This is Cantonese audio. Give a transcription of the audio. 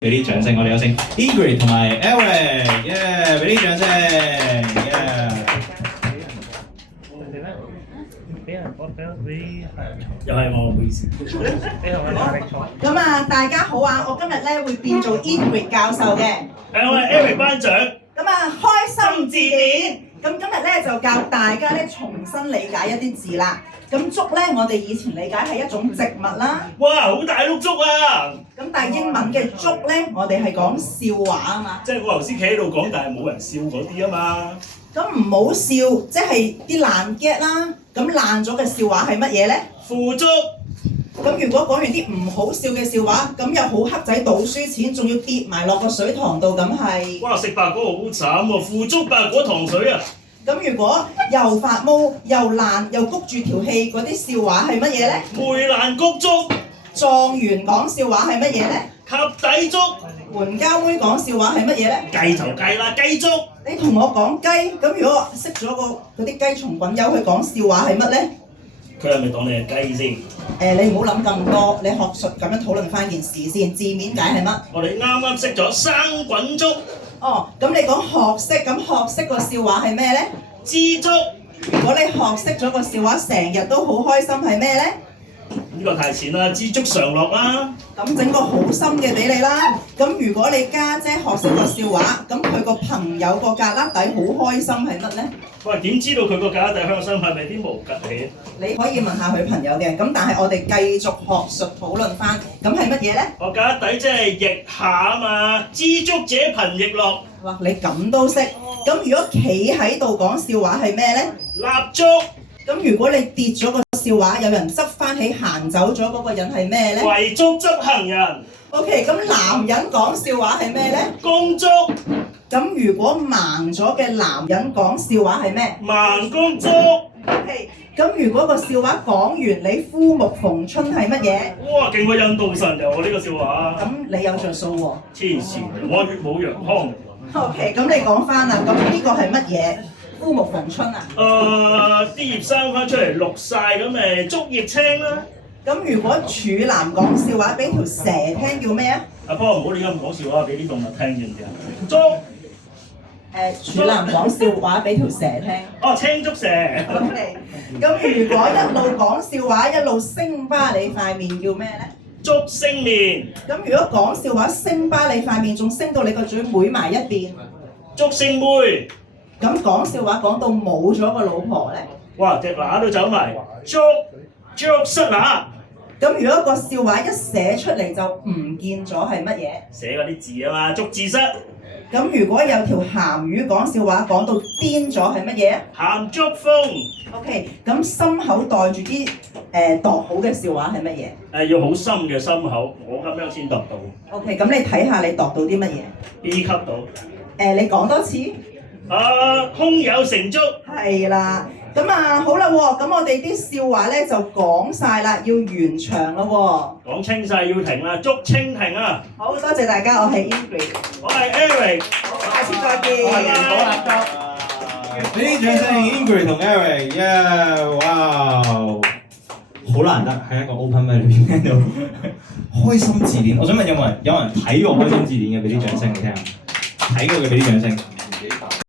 俾啲掌聲，我哋有請 Ingrid 同埋 Eric， 耶！俾啲掌聲，耶！又係我，唔好意思。咁啊，大家好啊！我今日咧會變做 Ingrid 教授嘅。我係 Eric 班長。咁啊，開心字典。咁今日咧就教大家咧重新理解一啲字啦。咁竹咧，我哋以前理解係一種植物啦。哇，好大碌竹啊！咁但係英文嘅竹咧，我哋係講笑話啊嘛。即係我頭先企喺度講，但係冇人笑嗰啲啊嘛。咁唔好笑，即係啲爛 get 啦。咁爛咗嘅笑話係乜嘢咧？腐竹。咁如果講完啲唔好笑嘅笑話，咁又好黑仔賭輸錢，仲要跌埋落個水塘度，咁係。哇！食白果好慘喎，腐竹白果糖水啊！咁如果又發毛又爛又谷住條氣嗰啲笑話係乜嘢咧？梅蘭菊竹。狀元講笑話係乜嘢咧？及第竹。援交妹講笑話係乜嘢咧？雞就雞啦，雞竹。你同我講雞，咁如果我識咗嗰啲雞蟲滾友去講笑話係乜咧？佢係咪當你係雞先？你唔好諗咁多，你學術咁樣討論翻件事先。字面解係乜？我哋啱啱識咗生滾竹。哦，咁你講學識，咁學識個笑話係咩咧？枝竹。如果你學識咗個笑話，成日都好開心係咩咧？呢個太淺啦，知足常樂啦。咁整個好深嘅俾你啦。咁如果你家姐學識個笑話，咁佢個朋友個胳肋底好開心係乜咧？喂，點知道佢個胳肋底向心係咪啲毛趌起？你可以問下佢朋友嘅。咁但係我哋繼續學術討論翻，咁係乜嘢咧？我胳肋底即係腋下啊嘛，知足者貧亦樂。哇！你咁都識？咁如果企喺度講笑話係咩咧？蠟燭。咁如果你跌咗個笑話，有人執翻起行走咗嗰個人係咩咧？遺囑執行人。OK， 咁男人講笑話係咩咧？公竹。咁如果盲咗嘅男人講笑話係咩？盲公竹。OK， 咁如果個笑話講完，你枯木逢春係乜嘢？哇，勁過印度神油喎呢個笑話。咁你有着數喎。黐線，我月冇陽康。OK， 咁你講翻啦，咁呢個係乜嘢？枯木逢春啊？啲葉生翻出嚟綠晒，咁咪竹葉青啦。咁如果處男講笑話俾條蛇聽叫咩啊？阿波唔好亂咁講笑話俾啲動物聽，知唔知啊？竹。處男講笑話俾條蛇聽。哦，青竹蛇。OK， 咁如果一路講笑話一路星巴你塊面叫咩咧？竹升面。咁如果講笑話星巴你塊面仲升到你個嘴妹埋一邊，竹升妹。咁講笑話講到冇咗個老婆咧？哇！隻乸都走埋。竹失乸。咁如果個笑話一寫出嚟就唔見咗係乜嘢？寫嗰啲字啊嘛，竹字失。咁如果有條鹹魚講笑話講到癲咗係乜嘢？鹹竹風。OK， 咁心口袋住啲度好嘅笑話係乜嘢？要好深嘅心口，我咁樣先度到。OK， 咁你睇下你度到啲乜嘢 B 級到。你講多次。胸有成竹。係啦，咁啊好啦喎，咁我哋啲笑話咧就講晒啦，要完場啦喎。講清晒要停啦，竹蜻蜓啊！好多謝大家，我係 Ingrid， 我係 Eric， 好，下次再見。我係元寶蠟燭。俾啲掌聲 Ingrid 同 Eric， 耶！哇，好難得喺一個 open mic 裏邊聽到開心字典。我想問有冇人睇過開心字典嘅？俾啲掌聲你聽下。睇過嘅俾啲掌聲。